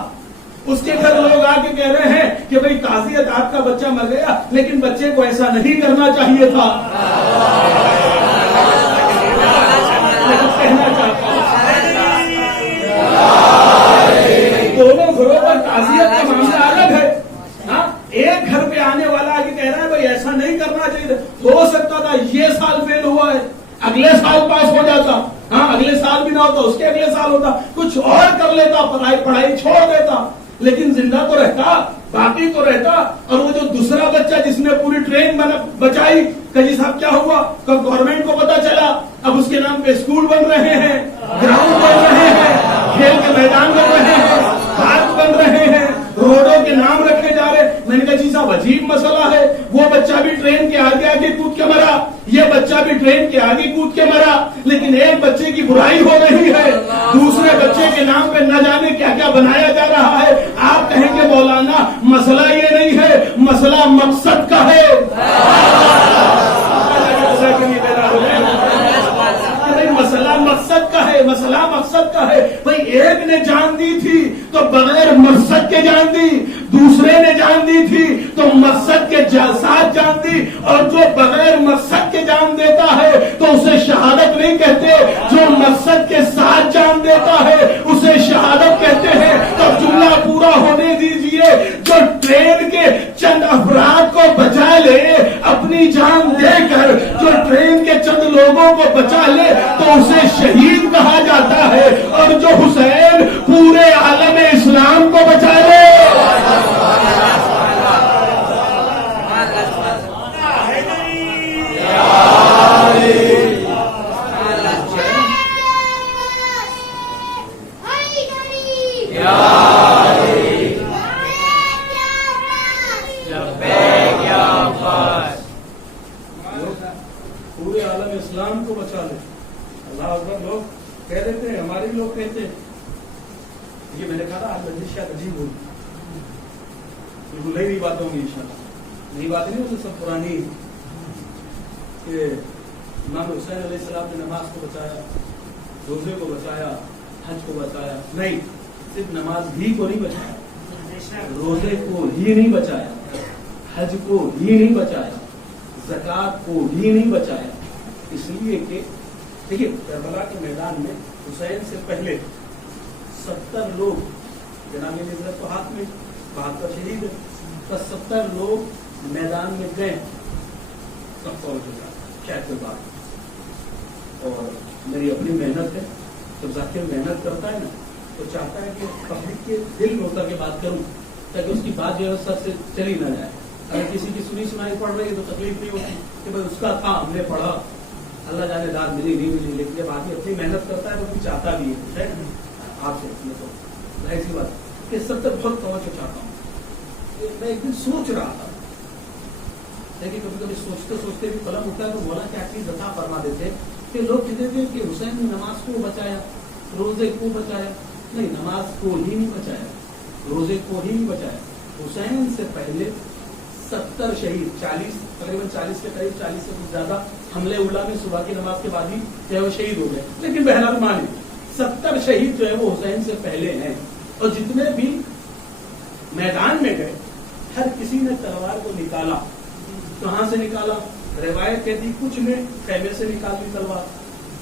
اس کے گھر لوگ آ کے کہہ رہے ہیں کہ بھائی تعزیت آپ کا بچہ مر گیا, لیکن بچے کو ایسا نہیں کرنا چاہیے تھا. کہنا چاہتا ہوں دونوں گھروں پر تعزیت کا معاملہ الگ ہے. ایک گھر پہ آنے والا آگے کہہ رہا ہے بھائی ایسا نہیں کرنا چاہیے, ہو سکتا تھا یہ سال فیل ہوا ہے, اگلے سال پاس ہو جاتا, اگلے سال بھی نہ ہوتا, اس کے اگلے سال ہوتا, کچھ اور کر لیتا, پڑھائی چھوڑ دیتا, لیکن زندہ تو رہتا, باقی تو رہتا. اور وہ جو دوسرا بچہ جس نے پوری ٹرین بچائی, کہ جی صاحب کیا ہوا, کب گورنمنٹ کو پتا چلا, اب اس کے نام پہ اسکول بن رہے ہیں, گراؤنڈ بن رہے ہیں, کھیل کے میدان بن رہے ہیں, پارک بن رہے ہیں, روڈوں کے نام رکھے جا رہے. میں نے کہا جی صاحب عجب عجیب مسئلہ ہے. وہ بچہ بھی ٹرین کے آگے آگے کود کے مرا, یہ بچہ بھی ٹرین کے آگے کود کے مرا, لیکن ایک بچے کی برائی ہو رہی ہے, دوسرے بچے کے نام پہ نہ جانے کیا کیا بنایا جا رہا ہے. آپ کہیں گے مولانا مسئلہ یہ نہیں ہے, مسئلہ مقصد کا ہے. مسئلہ مقصد کا ہے, مسئلہ مقصد کا ہے. بھئی ایک نے جان دی تھی تو بغیر مقصد کے جان دی, دوسرے نے جان دی تھی تو مقصد کے ساتھ جان دی, اور جو بغیر مقصد کے جان دیتا ہے تو اسے شہادت نہیں کہتے, جو مقصد کے ساتھ جان دیتا ہے اسے شہادت کہتے ہیں. تو جملہ پورا ہونے دیجئے. جو ٹرین کے چند افراد کو بچا لے اپنی جان دے کر, جو ٹرین کے چند لوگوں کو بچا لے تو اسے شہید کہا جاتا ہے, اور جو حسین پورے عالم اسلام کو بچا لے پورے عالم اسلام کو بچا لے. اللہ اکبر. لوگ کہہ دیتے ہیں, ہمارے بھی لوگ کہتے ہیں, یہ میں نے کہا تھا آج بندش شاید عجیب ہوگی, بالکل نئی بات ہوں گی انشاءاللہ. نئی بات نہیں ہوتی, سب پرانی, کہ امام حسین علیہ السلام نے نماز کو بچایا, روزے کو بچایا, حج کو بچایا. نہیں, صرف نماز ہی کو نہیں بچایا, روزے کو ہی نہیں بچایا, حج کو ہی نہیں بچایا, زکات کو ہی نہیں بچایا. اس لیے کہ دیکھیے کربلا کے میدان میں حسین سے پہلے 70 لوگ, جناب عزت تو ہاتھ میں 72 شہید ہے, تو 70 لوگ میدان میں گئے, سب فوج ہو جائے شاید کوئی بات. اور میری اپنی محنت ہے, جب ذاکر محنت کرتا ہے نا تو چاہتا ہے کہ پبلک کے دل میں اتر کے بات کروں, تاکہ اس کی بات جو ہے سب سے چلی نہ جائے. اگر کسی کی سنی سنائی پڑھ رہی ہے تو تکلیف نہیں ہوتی کہ بھائی اس کا تھا, ہم نے پڑھا, اللہ جانے داد ملی نہیں ملی. لیکن جب آدمی اپنی محنت کرتا ہے تو پھر چاہتا بھی ہے آپ سے, تو ظاہر سی بات کہ سب تک بہت توجہ چاہتا ہوں. میں ایک دن سوچ رہا تھا, لیکن کبھی کبھی سوچتے سوچتے بھی قلم اٹھتا ہے تو مولا کیا چیز عطا فرما دیتے کہ لوگ کہتے تھے کہ حسین نے نماز کو بچایا, روزے کو بچایا. نہیں, نماز کو ہی نہیں بچایا, روزے کو ہی نہیں بچایا. حسین سے پہلے 70 شہید, 40 تقریباً 40 کے قریب, 40 سے کچھ زیادہ حملے اولا میں صبح کی نماز کے بعد ہی وہ شہید ہو گئے. لیکن بہرحال مانے 70 شہید جو ہے وہ حسین سے پہلے ہیں. اور جتنے بھی میدان میں گئے ہر کسی نے تلوار کو نکالا. کہاں سے نکالا؟ روایت کہتی کچھ نے خیمے سے نکال لی تلوار,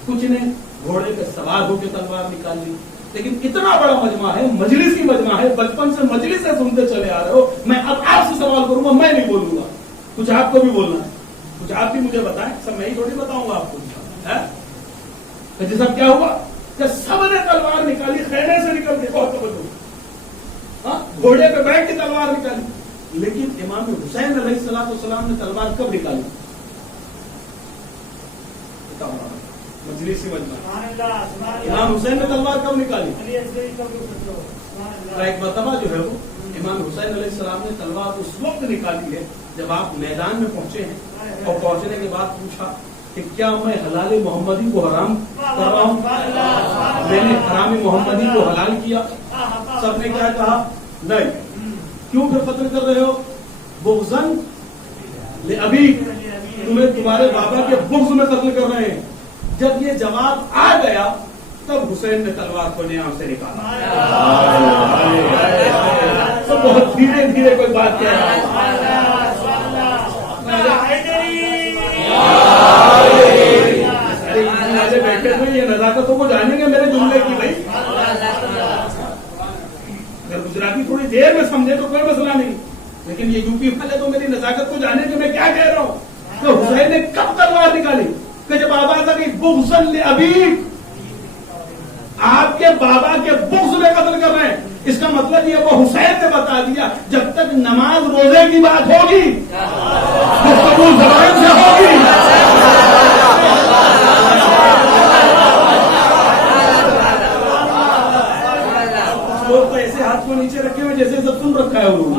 کچھ نے گھوڑے پہ سوار ہو کے تلوار نکال لی. لیکن اتنا بڑا مجمع ہے, مجلسی مجمع ہے, بچپن سے مجلس سے سنتے چلے آ رہے ہو. میں اب آپ سے سوال کروں گا, میں نہیں بولوں گا, کچھ آپ کو بھی بولنا ہے, کچھ آپ بھی مجھے بتائیں. سب میں ہی تھوڑی بتاؤں گا آپ کو. جیسا کیا ہوا کہ سب نے تلوار نکالی, خیمے سے نکل کے, بہت توجہ, گھوڑے پہ بیٹھ کے تلوار نکالی. لیکن امام حسین علیہ السلام نے تلوار کب نکالی؟ مجلسی مجمع. امام حسین نے تلوار کب نکالی؟ ایک مرتبہ جو ہے وہ امام حسین علیہ السلام نے تلوار اس وقت نکالی ہے جب آپ میدان میں پہنچے ہیں, اور پہنچنے کے بعد پوچھا کہ کیا میں حلال محمدی کو حرام کر رہا ہوں, میں نے حرام محمدی کو حلال کیا. سب نے کیا کہا؟ نہیں. کیوں پھر قتل کر رہے ہو؟ بغضاً لأبیک, تمہیں تمہارے بابا کے بغض میں قتل کر رہے ہیں. جب یہ جواب آ گیا تب حسین نے تلوار کو نیام سے نکالا. تو بہت دھیرے دھیرے کوئی بات کہہ رہا بیٹھے ہوئے یہ نزاکتوں کو جانیں گے میرے جملے کی. بھائی اگر گجراتی تھوڑی دیر میں سمجھے تو کوئی مسئلہ نہیں, لیکن یہ یو پی والے تو میری نزاکت کو جانے کہ میں کیا کہہ رہا ہوں. تو حسین نے کب تلوار نکالی کہ جب آواز آ گئی بغضاً لأبیک, آپ کے بابا کے بغض میں قتل کر رہے ہیں. اس کا مطلب یہ وہ حسین نے بتا دیا جب تک نماز روزے کی بات ہوگی, گفتگو زبان سے ہوگی, لوگ تو ایسے ہاتھ کو نیچے رکھے ہوئے جیسے سب سن رکھا ہے انہوں نے.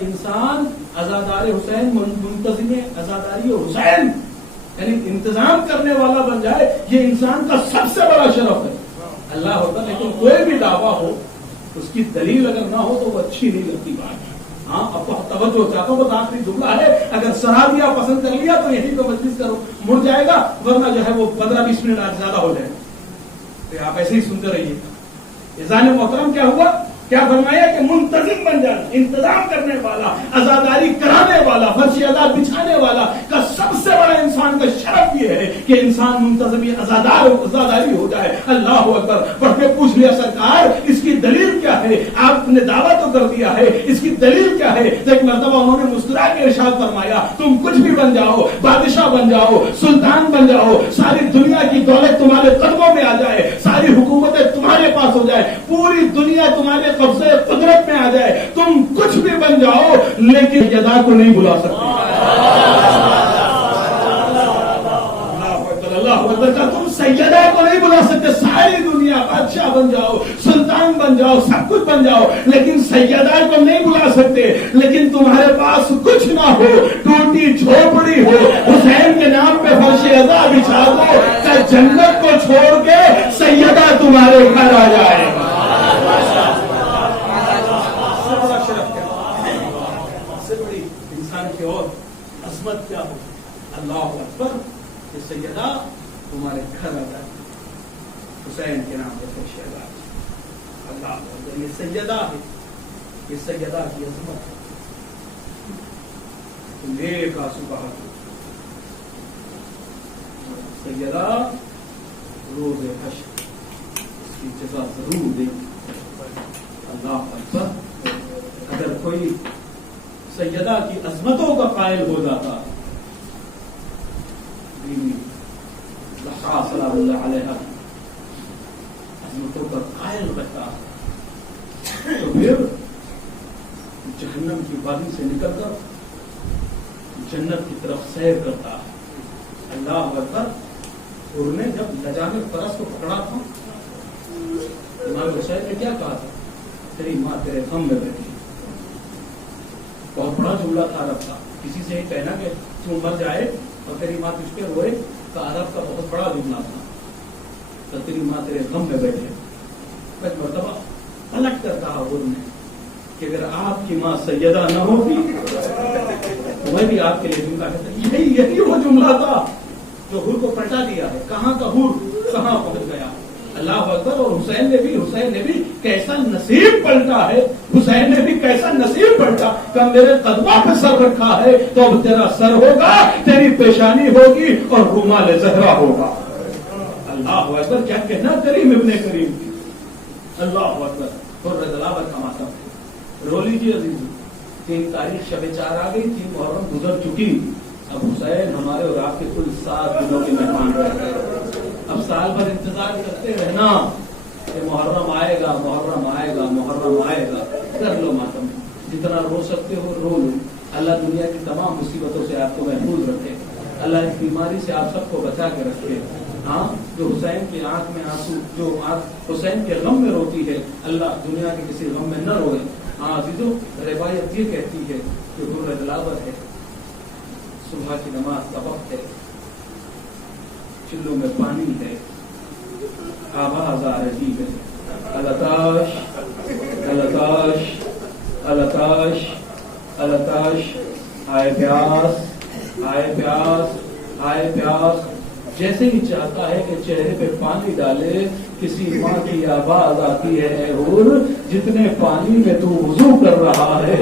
انسان عزادار حسین منتظم عزاداری حسین یعنی انتظام کرنے والا بن جائے، یہ انسان کا سب سے بڑا شرف ہے. اللہ ہوتا، لیکن کوئی بھی دعویٰ ہو اس کی دلیل اگر نہ ہو تو وہ اچھی نہیں لگتی بات. ہاں اب تو توجہ چاہتا ہوں، بس آخری جملہ ہے، اگر سرا دیا پسند کر لیا تو یہی تو مجلس کرو مڑ جائے گا، ورنہ جو ہے وہ 15-20 منٹ آج زیادہ ہو جائے گا. تو آپ ایسے ہی سنتے رہیے. اذان محترم کیا ہوا؟ کیا فرمایا کہ منتظم بن جانا، انتظام کرنے والا، عزاداری کرانے والا، فرش عزاد بچھانے والا کا سب سے بڑا انسان کا شرف یہ ہے کہ انسان منتظم عزاداری ہو جائے. اللہ اکبر. پڑھ کے پوچھ لیا سرکار اس کی دلیل کیا ہے؟ آپ نے دعویٰ تو کر دیا ہے، اس کی دلیل کیا ہے؟ ایک مرتبہ انہوں نے مسکرا کے ارشاد فرمایا تم کچھ بھی بن جاؤ، بادشاہ بن جاؤ، سلطان بن جاؤ، ساری دنیا کی دولت تمہارے قدموں میں آ جائے، ساری حکومتیں تمہارے پاس ہو جائے، پوری دنیا تمہارے قبضے قدرت میں آ جائے، تم کچھ بھی بن جاؤ لیکن سیدہ کو نہیں بلا سکتے. اللہ اکبر. تم سیدہ کو نہیں بلا سکتے. ساری دنیا بادشاہ بن جاؤ، سلطان بن جاؤ، سب کچھ بن جاؤ، لیکن سیدہ کو نہیں بلا سکتے. لیکن تمہارے پاس کچھ نہ ہو، ٹوٹی جھوپڑی ہو، حسین کے نام پہ فرش عزا بچھا دو کہ جنت کو چھوڑ کے سیدہ تمہارے گھر آ جائے. عظمت کیا ہو. اللہ اکبر. یہ سیدہ تمہارے گھر آ جائے حسین کے نام پر فرش عزا. اللہ اکبر. یہ سیدہ ہے، یہ سیدہ کی عظمت ہے. تم ایک آنسو بہا دو. سیدہ روز حشر اس کی جزا ضرور دے. اللہ اکبر. اگر کوئی سیدہ کی عظمتوں کا قائل ہو جاتا، سلام اللہ علیہ عظمتوں کا قائل رہتا، تو پھر جہنم کی وادی سے نکل کر جنت کی طرف سیر کرتا. اللہ اکبر. اور نے جب لجانے فرس کو پکڑا تھا، امام حسین نے کیا کہا تھا؟ تیری ماں تیرے غم میں بیٹھی. بہت بڑا جملہ تھا عرب کا. کسی سے ہی کہنا کہ تو مر جائے اور تیری ماں تجھ پہ روئے تو عرب کا بہت بڑا جملہ تھا. تو تیری ماں تیرے غم میں بیٹھے. ایک مرتبہ پلٹ کر کہا حضور نے کہ اگر آپ کی ماں سیدہ نہ ہوتی تو میں بھی آپ کے لیے جملہ کہتا. یہی وہ جملہ تھا جو حور کو پلٹا دیا ہے. کہاں کا حور کہاں پہنچ گیا. اللہ اکبر. اور حسین نے بھی کیسا نصیب پلٹا ہے. حسین نے بھی کیسا نصیب پلٹا کہ میرے قدموں پہ سر رکھا ہے تو اب تیرا سر ہوگا، تیری پیشانی ہوگی اور رومال زہرا ہوگا. اللہ اکبر. کیا کہنا کریم ابن کریم کی. اللہ اکبر. اور رضلاوت کا ماتم رو لیجیے عزیز. 3 تاریخ شب 4 آ گئی تھی، محرم گزر چکی. اب حسین ہمارے اور آپ کے کل 7 دنوں کے مہمان رہ گئے. اب سال بھر انتظار کرتے رہنا کہ محرم آئے گا، محرم آئے گا، محرم آئے گا. کر لو ماتم، جتنا رو سکتے ہو رو لو. اللہ دنیا کی تمام مصیبتوں سے آپ کو محفوظ رکھے. اللہ اس بیماری سے آپ سب کو بچا کے رکھے. ہاں، جو حسین کی آنکھ میں آنسو، جو آنکھ حسین کے غم میں روتی ہے، اللہ دنیا کے کسی غم میں نہ روئے. ہاں عزیزو، روایت یہ کہتی ہے کہ وہ رضلاوت ہے، صبح کی نماز کا وقت ہے، چلوں میں پانی ہے، آواز آ رہی ہے، التاش التاش التاش التاش، آئے پیاس آئے پیاس آئے پیاس. جیسے ہی چاہتا ہے کہ چہرے پہ پانی ڈالے، کسی ماں کی آواز آتی ہے، اے حور جتنے پانی میں تو وضو کر رہا ہے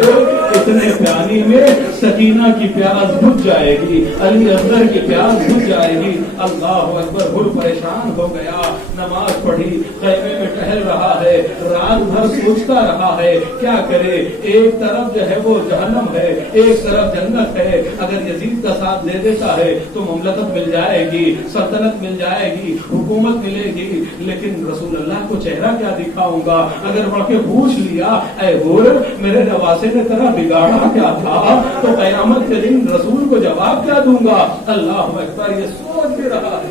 اتنے پانی میں سکینہ کی پیاس بجھ جائے گی، علی اصغر کی پیاس بجھ جائے گی. اللہ اکبر. حور پریشان ہو گیا، نماز پڑھی، خیمے میں ٹہل رہا ہے، رات بھر سوچتا رہا ہے کیا کرے. ایک طرف جو ہے وہ جہنم ہے، ایک طرف جنت ہے. اگر یزید کا ساتھ دے دیتا ہے تو مملکت مل جائے گی، سلطنت مل جائے گی، حکومت ملے گی، لیکن رسول اللہ کو چہرہ کیا دکھاؤں گا. اگر بڑھ کے پوچھ لیا اے حور میرے نواسے نے طرح بگاڑا کیا تھا تو قیامت کے دن رسول کو جواب کیا دوں گا. اللہ اکبر. یہ سوچ بھی رہا ہے.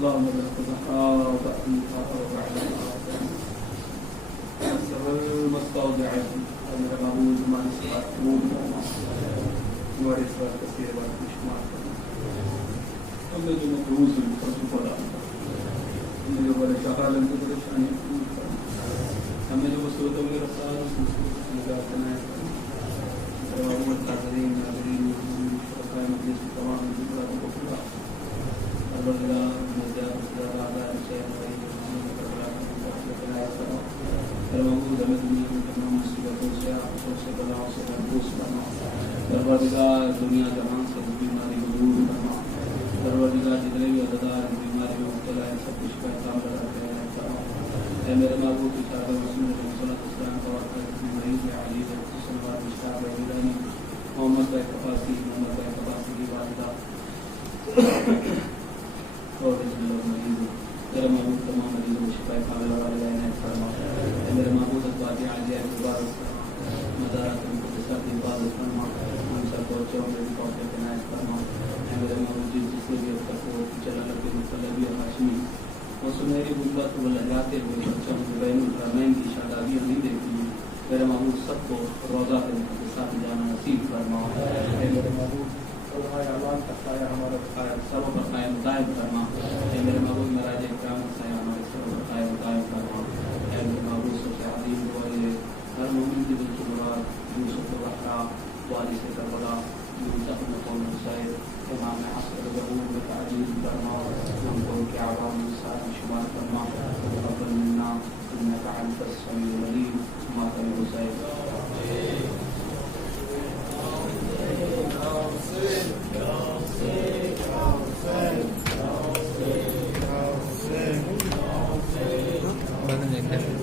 اللهم بالخطأ المستودع میرا معبود ہماری صفات قبول کرنا، ہمارے صفات کا سیر بات کو شمار کرنا، ہمیں جو مقروض ہیں قرض کو ادا کرنا، ہمیں جو بڑے شغال ہیں پریشانیاں دور کرنا، ہمیں جو مصیبتوں میں رفتار اس مصیبت سے نجات عنایت کرنا، میرے معبود حاضرین ناظرین شرکائے مجلس کی تمام ذکرات کو پورا پروردگار محمود ہمیں دنیا میں تمام مصیبتوں سے آفتوں سے بلاؤں سے محفوظ کرنا، پروردگار دنیا جہاں سے بیماری کو دور کرنا، پروردگار جتنے بھی عزدار بیماری میں مبتلا ہے سب کچھ کا کام لگاتے ہیں کرنا، اے میرے محبوب کی چادر رسول اللہ صلی اللہ علیہ وسلم کا وقت مریض ہے علی ہے صلوات مشتاق ہے ویرانی محمد بھائی کفاسی کی والدہ اور بسم اللہ مریض میرے محبوب تمام مریضوں کو شفا کاملہ والے عنایت فرما، اے میرے محبوب اسباب عالیہ کی عبادت فرما، مزارات ان کو بسر کی عبادت فرما، ہم سب کو اچھوں میں بھی توفیق عنایت فرما، اے میرے محبوب جس سے بھی اب تک وہ چلا لگے مطلبی ہاشمی وہ سنہری غربت وہ لہراتے ہوئے بچوں کو بین الحرمین کی شادابیاں نہیں دیکھی ہیں، میرے محبوب سب کو روضہ کے ساتھ جانا نصیب فرما، اے میرے محبوب اعلان کا سایہ ہمارا سروں پر قائم دائم کرنا، اے میرے محبوب معراج قیامت سایہ ہمارے سروں پر قائم دائم کرنا، اے میرے محبوب سب سے عظیم والے ہر مومن کی دل کی مراد یوسف الرحمٰ وارث کربلا منتخب قوم حسین امام عصر ظہور میں تعلیم کرنا، ہم کو ان کے عوام ساتھ شمار کرنا، تقبل منا انک انت السمیع العلیم ماتم حسین بدن